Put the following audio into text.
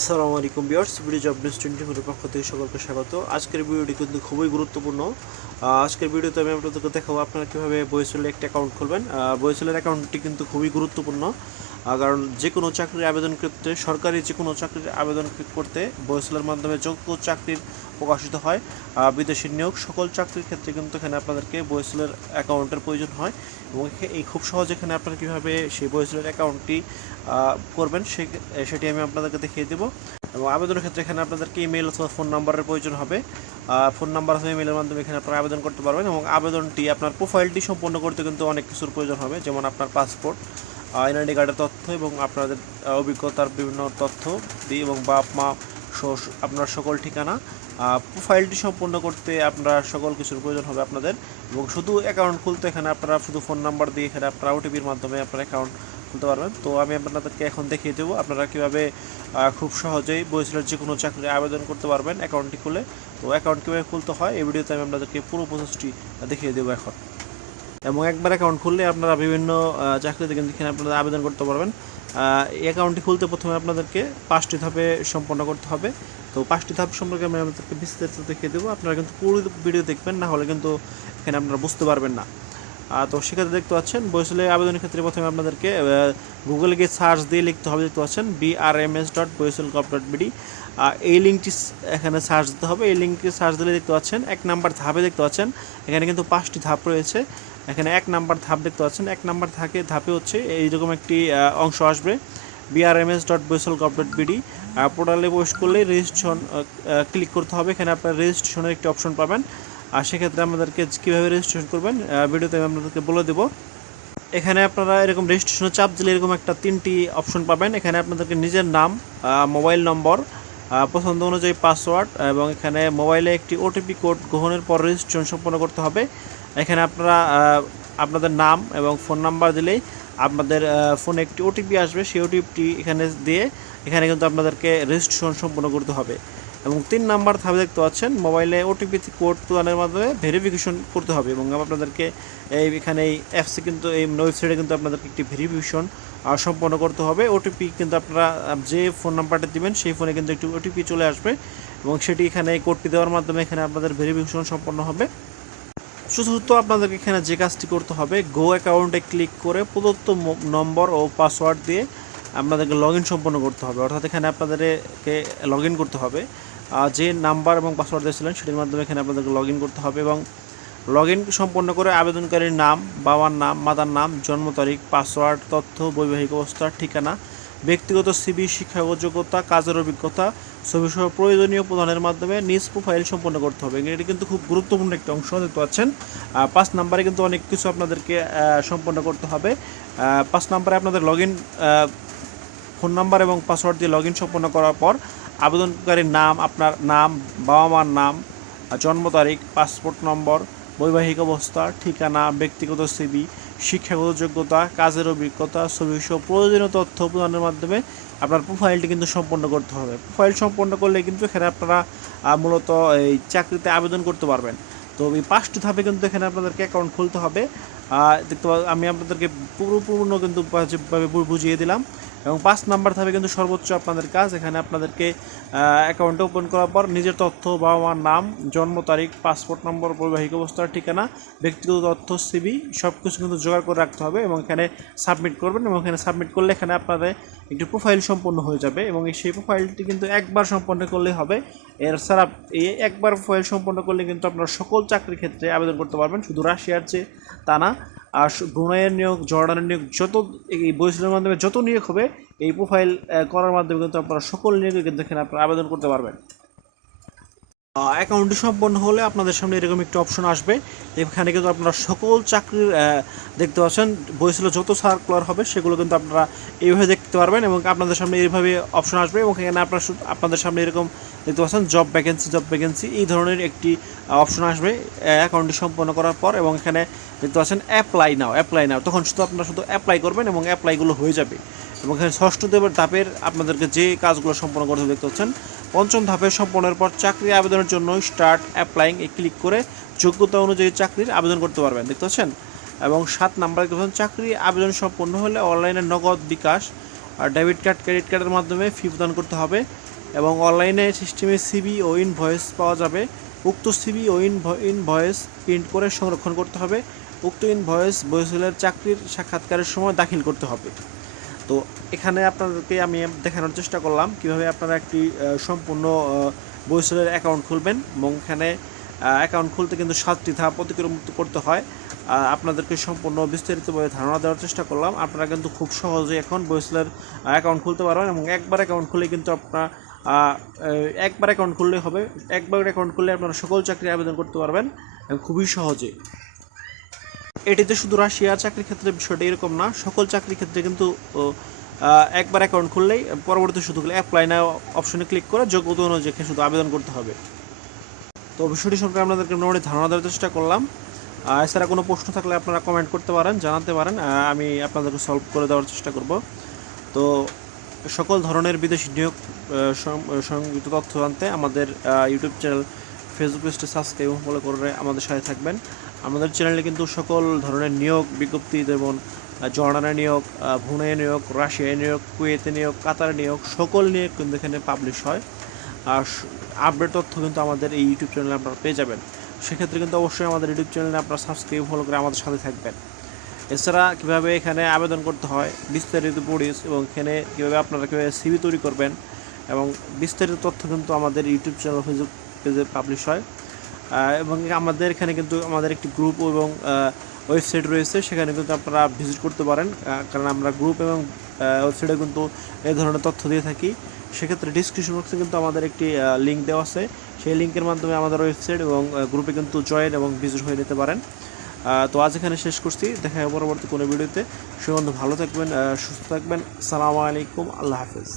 আসসালামু আলাইকুম বিয়ার্স ভিডিও জব নিউজ টোয়েন্টি ফোরের পক্ষ থেকে সকলকে স্বাগত। আজকের ভিডিওটি কিন্তু খুবই গুরুত্বপূর্ণ। আজকের ভিডিওতে আমি আপনাদেরকে দেখাবো আপনারা কীভাবে বইসলের একটি অ্যাকাউন্ট খুলবেন। বইসলের অ্যাকাউন্টটি কিন্তু খুবই গুরুত্বপূর্ণ। কারণ যে কোনো চাকরির আবেদন করতে, সরকারি যে কোনো চাকরির আবেদন করতে বইসেলের মাধ্যমে যোগ্য চাকরির প্রকাশিত হয়। বিদেশি নিয়োগ সকল চাকরির ক্ষেত্রে কিন্তু এখানে আপনাদেরকে বইসেলের অ্যাকাউন্টের প্রয়োজন হয় এবং এই খুব সহজ এখানে আপনারা কীভাবে সেই বইসেলের অ্যাকাউন্টটি করবেন সে সেটি আমি আপনাদেরকে দেখিয়ে দেবো। এবং আবেদনের ক্ষেত্রে এখানে আপনাদেরকে ইমেল অথবা ফোন নাম্বারের প্রয়োজন হবে। ফোন নাম্বার অথবা ইমেলের মাধ্যমে এখানে আপনারা আবেদন করতে পারবেন এবং আবেদনটি আপনার প্রোফাইলটি সম্পন্ন করতে কিন্তু অনেক কিছুর প্রয়োজন হবে। যেমন আপনার পাসপোর্ট এনআইডি কার্ডের তথ্য এবং আপনাদের অভিজ্ঞতার বিভিন্ন তথ্য দিয়ে এবং বাপ, মা আপনার সকল ঠিকানা প্রোফাইলটি সম্পূর্ণ করতে আপনার সকল কিছুর প্রয়োজন হবে আপনাদের। এবং শুধু অ্যাকাউন্ট খুলতে এখানে আপনারা শুধু ফোন নাম্বার দিয়ে এখানে আপনারা ওটিপির মাধ্যমে আপনার অ্যাকাউন্ট খুলতে পারবেন। তো আমি আপনাদেরকে এখন দেখিয়ে দেবো আপনারা কীভাবে খুব সহজেই বইসিলের যে কোনো চাকরি আবেদন করতে পারবেন অ্যাকাউন্টটি খুলে। তো অ্যাকাউন্ট কীভাবে খুলতে হয়, এই ভিডিওতে আমি আপনাদেরকে পুরো প্রসেসটি দেখিয়ে দেবো এখন। এবং একবার অ্যাকাউন্ট খুললে আপনারা বিভিন্ন চাকরিতে কিন্তু এখানে আপনারা আবেদন করতে পারবেন। এই অ্যাকাউন্টটি খুলতে প্রথমে আপনাদেরকে পাঁচটি ধাপে সম্পন্ন করতে হবে। তো পাঁচটি ধাপ সম্পর্কে আমি আপনাদেরকে বিস্তারিত দেখিয়ে দেবো। আপনারা কিন্তু পুরো ভিডিও দেখবেন, না হলে কিন্তু এখানে আপনারা বুঝতে পারবেন না। তো সেক্ষেত্রে দেখতে পাচ্ছেন, বইসলে আবেদনের ক্ষেত্রে প্রথমে আপনাদেরকে গুগলে গিয়ে সার্চ দিয়ে লিখতে হবে, দেখতে পাচ্ছেন বিআরএমএস ডট বইসেল কপ ডট বিডি এই লিঙ্কটি এখানে সার্চ দিতে হবে। এই লিঙ্কে সার্চ দিলে দেখতে পাচ্ছেন, এক নাম্বার ধাপে দেখতে পাচ্ছেন, এখানে কিন্তু পাঁচটি ধাপ রয়েছে। এখানে এক নাম্বার ধাপ দেখতে পাচ্ছেন। এক নাম্বার থাকে ধাপে হচ্ছে এইরকম একটি অংশ আসবে। বিআরএমএস ডট বৈসল গভ ডট বিডি পোর্টালে পোস্ট করলে রেজিস্ট্রেশন ক্লিক করতে হবে। এখানে আপনার রেজিস্ট্রেশনের একটি অপশন পাবেন। আর সেক্ষেত্রে আমাদেরকে কীভাবে রেজিস্ট্রেশন করবেন ভিডিওতে আমি আপনাদেরকে বলে দেবো। এখানে আপনারা এরকম রেজিস্ট্রেশনে চাপ দিলে এরকম একটা তিনটি অপশন পাবেন। এখানে আপনাদেরকে নিজের নাম মোবাইল নম্বর পছন্দ অনুযায়ী পাসওয়ার্ড এবং এখানে মোবাইলে একটি ওটিপি কোড গ্রহণের পর রেজিস্ট্রেশন সম্পন্ন করতে হবে। এখানে আপনারা আপনাদের নাম এবং ফোন নাম্বার দিলেই আপনাদের ফোনে একটি ওটিপি আসবে। সেই ওটিপিটি এখানে দিয়ে এখানে কিন্তু আপনাদেরকে রেজিস্ট্রেশন সম্পন্ন করতে হবে। এবং তিন নাম্বার ধাপে দেখতে পাচ্ছেন, মোবাইলে ওটিপি কোড প্রদানের মাধ্যমে ভেরিফিকেশন করতে হবে এবং আপনাদেরকে এই এখানে এই অ্যাপসে কিন্তু, এই ওয়েবসাইটে কিন্তু আপনাদেরকে একটি ভেরিফিকেশন সম্পন্ন করতে হবে। ওটিপি কিন্তু আপনারা যে ফোন নাম্বারটা দিবেন, সেই ফোনে কিন্তু একটি ওটিপি চলে আসবে এবং সেটি এখানে কোডটি দেওয়ার মাধ্যমে এখানে আপনাদের ভেরিফিকেশন সম্পন্ন হবে। শুধুমাত্র আপনাদেরকে এখানে যে কাজটি করতে হবে গো অ্যাকাউন্টে ক্লিক করে প্রদত্ত নম্বর ও পাসওয়ার্ড দিয়ে আপনাদেরকে লগ সম্পন্ন করতে হবে। অর্থাৎ এখানে আপনাদেরকে লগ করতে হবে। যে নাম্বার এবং পাসওয়ার্ড দিয়েছিলেন, সেটির মাধ্যমে এখানে আপনাদেরকে লগ করতে হবে এবং লগ সম্পন্ন করে আবেদনকারীর নাম, বাবার নাম, মাতার নাম, জন্ম তারিখ পাসওয়ার্ড তথ্য, বৈবাহিক অবস্থা, ঠিকানা, ব্যক্তিগত সিবি শিক্ষাগত যোগ্যতা, কাজের অভিজ্ঞতা ছবি সহ প্রয়োজনীয় প্রদানের মাধ্যমে নিজ প্রোফাইল সম্পন্ন করতে হবে। এটি কিন্তু খুব গুরুত্বপূর্ণ একটি অংশ, দেখতে পাচ্ছেন। পাঁচ নাম্বারে কিন্তু অনেক কিছু আপনাদেরকে সম্পন্ন করতে হবে। পাঁচ নাম্বারে আপনাদের লগ ফোন নাম্বার এবং পাসওয়ার্ড দিয়ে লগ সম্পন্ন করার পর আবেদনকারীর নাম, আপনার নাম, বাবা মার নাম, জন্ম তারিখ পাসপোর্ট নম্বর বৈবাহিক অবস্থা, ঠিকানা, ব্যক্তিগত সিবি শিক্ষাগত যোগ্যতা, কাজের অভিজ্ঞতা ছবি সহ প্রয়োজনীয় তথ্য প্রদানের মাধ্যমে আপনার প্রোফাইলটি কিন্তু সম্পন্ন করতে হবে। প্রোফাইল সম্পন্ন করলে কিন্তু এখানে আপনারা মূলত এই চাকরিতে আবেদন করতে পারবেন। তো এই পাঁচটি ধাপে কিন্তু এখানে আপনাদেরকে অ্যাকাউন্ট খুলতে হবে। দেখতে আমি আপনাদেরকে পুরোপূর্ণ কিন্তু বুঝিয়ে দিলাম। এবং পাঁচ নাম্বার ধাপে কিন্তু সর্বোচ্চ আপনাদের কাজ। এখানে আপনাদেরকে অ্যাকাউন্ট ওপেন করার পর নিজের তথ্য বাবা মার নাম, জন্ম তারিখ পাসপোর্ট নম্বর বৈবাহিক অবস্থার ঠিকানা, ব্যক্তিগত তথ্য সিবি সব কিছু কিন্তু জোগাড় করে রাখতে হবে এবং এখানে সাবমিট করবেন এবং এখানে সাবমিট করলে এখানে আপনাদের একটি প্রোফাইল সম্পন্ন হয়ে যাবে এবং এই সেই প্রোফাইলটি কিন্তু একবার সম্পন্ন করলেই হবে। এর ছাড়া এই একবার প্রোফাইল সম্পন্ন করলে কিন্তু আপনারা সকল চাকরির ক্ষেত্রে আবেদন করতে পারবেন। শুধু রাশিয়ার চেয়ে তা না আর ব্রুনাইয়ের নিয়োগ, জর্ডানের নিয়োগ, যত এই বৈশিষ্ট্যের মাধ্যমে যত নিয়োগ হবে, এই প্রোফাইল করার মাধ্যমে কিন্তু আপনারা সকল নিয়োগে কিন্তু এখানে আপনারা আবেদন করতে পারবেন। অ্যাকাউন্টটি সম্পন্ন হলে আপনাদের সামনে এরকম একটি অপশন আসবে। এখানে কিন্তু আপনারা সকল চাকরির দেখতে পাচ্ছেন বইছিল যত সার্কুলার হবে, সেগুলো কিন্তু আপনারা এইভাবে দেখতে পারবেন এবং আপনাদের সামনে এইভাবে অপশন আসবে এবং এখানে আপনার আপনাদের সামনে এরকম দেখতে পাচ্ছেন জব ভ্যাকেন্সি জব ভ্যাকেন্সি এই ধরনের একটি অপশন আসবে অ্যাকাউন্টটি সম্পন্ন করার পর এবং এখানে দেখতে পাচ্ছেন অ্যাপ্লাই নাও অ্যাপ্লাই নাও তখন শুধু আপনারা শুধু অ্যাপ্লাই করবেন এবং অ্যাপ্লাইগুলো হয়ে যাবে। এবং এখানে ষষ্ঠ দেবের ধাপের আপনাদেরকে যে কাজগুলো সম্পন্ন করতে দেখতে পাচ্ছেন, পঞ্চম ধাপের সম্পন্নের পর চাকরি আবেদনের জন্য স্টার্ট অ্যাপ্লাইং এ ক্লিক করে যোগ্যতা অনুযায়ী চাকরির আবেদন করতে পারবেন, দেখতে পাচ্ছেন? এবং সাত নাম্বার দেখতে চাকরি আবেদন সম্পন্ন হলে অনলাইনে নগদ বিকাশ আর ডেবিট কার্ড ক্রেডিট কার্ডের মাধ্যমে ফি প্রদান করতে হবে। এবং অনলাইনে সিস্টেমে সিবি ও ইনভয়েস পাওয়া যাবে। উক্ত সিবি ও ইনভয়েস প্রিন্ট করে সংরক্ষণ করতে হবে। উক্ত ইনভয়েস বয়সুলের চাকরির সাক্ষাৎকারের সময় দাখিল করতে হবে। তো এখানে আপনাদেরকে আমি দেখানোর চেষ্টা করলাম কীভাবে আপনারা একটি সম্পূর্ণ বয়সুলের অ্যাকাউন্ট খুলবেন এবং এখানে অ্যাকাউন্ট খুলতে কিন্তু সাতটি ধাপ অতিক্রম করতে হয়। আপনাদেরকে সম্পূর্ণ বিস্তারিতভাবে ধারণা দেওয়ার চেষ্টা করলাম। আপনারা কিন্তু খুব সহজে এখন বয়সুলের অ্যাকাউন্ট খুলতে পারবেন এবং একবার অ্যাকাউন্ট খুলে কিন্তু আপনার একবার অ্যাকাউন্ট খুললে হবে। একবার অ্যাকাউন্ট খুললে আপনারা সকল চাকরি আবেদন করতে পারবেন খুবই সহজে। এটিতে শুধু রাশিয়া চাকরির ক্ষেত্রে বিষয়টা এরকম না, সকল চাকরির ক্ষেত্রে কিন্তু একবার অ্যাকাউন্ট খুললেই পরবর্তী শুধু অ্যাপ্লাই না অপশনে ক্লিক করে যোগ্যতা অনুযায়ী শুধু আবেদন করতে হবে। তো বিষয়টি সম্পর্কে আপনাদেরকে মোটামুটি ধারণা দেওয়ার চেষ্টা করলাম। এছাড়া কোনো প্রশ্ন থাকলে আপনারা কমেন্ট করতে পারেন, জানাতে পারেন। আমি আপনাদেরকে সলভ করে দেওয়ার চেষ্টা করব। তো সকল ধরনের বিদেশি নিয়োগ সংযুক্ত তথ্য জানতে আমাদের ইউটিউব চ্যানেল ফেসবুক পেজটি সাবস্ক্রাইব ফলো করে আমাদের সাথে থাকবেন। আমাদের চ্যানেলে কিন্তু সকল ধরনের নিয়োগ, বিজ্ঞপ্তি যেমন জর্ডানে নিয়োগ ভুনে নিয়োগ, রাশিয়ায় নিয়োগ, কুয়েতে নিয়োগ, কাতারে নিয়োগ, সকল নিয়োগ কিন্তু এখানে পাবলিশ হয়। আর আপডেট তথ্য কিন্তু আমাদের এই ইউটিউব চ্যানেলে আপনারা পেয়ে যাবেন। সেক্ষেত্রে কিন্তু অবশ্যই আমাদের ইউটিউব চ্যানেলে আপনারা সাবস্ক্রাইব ফলো করে আমাদের সাথে থাকবেন। এছাড়া কীভাবে এখানে আবেদন করতে হয়, বিস্তারিত পড়িস এবং এখানে কীভাবে আপনারা কীভাবে সিভি তৈরি করবেন এবং বিস্তারিত তথ্য কিন্তু আমাদের ইউটিউব চ্যানেল ফেসবুক পেজে পাবলিশ হয়। এবং আমাদের এখানে কিন্তু আমাদের একটি গ্রুপ এবং ওয়েবসাইট রয়েছে, সেখানে কিন্তু আপনারা ভিজিট করতে পারেন। কারণ আমরা গ্রুপ এবং ওয়েবসাইটে কিন্তু এই ধরনের তথ্য দিয়ে থাকি। সেক্ষেত্রে ডিসক্রিপশন বক্সে কিন্তু আমাদের একটি লিঙ্ক দেওয়া আছে। সেই লিঙ্কের মাধ্যমে আমাদের ওয়েবসাইট এবং গ্রুপে কিন্তু জয়েন এবং ভিজিট হয়ে নিতে পারেন। তো আজ এখানে শেষ করছি। দেখা হবে পরবর্তী কোনো ভিডিওতে। সে ভালো থাকবেন সুস্থ থাকবেন। সালামু আলাইকুম, আল্লাহ হাফেজ।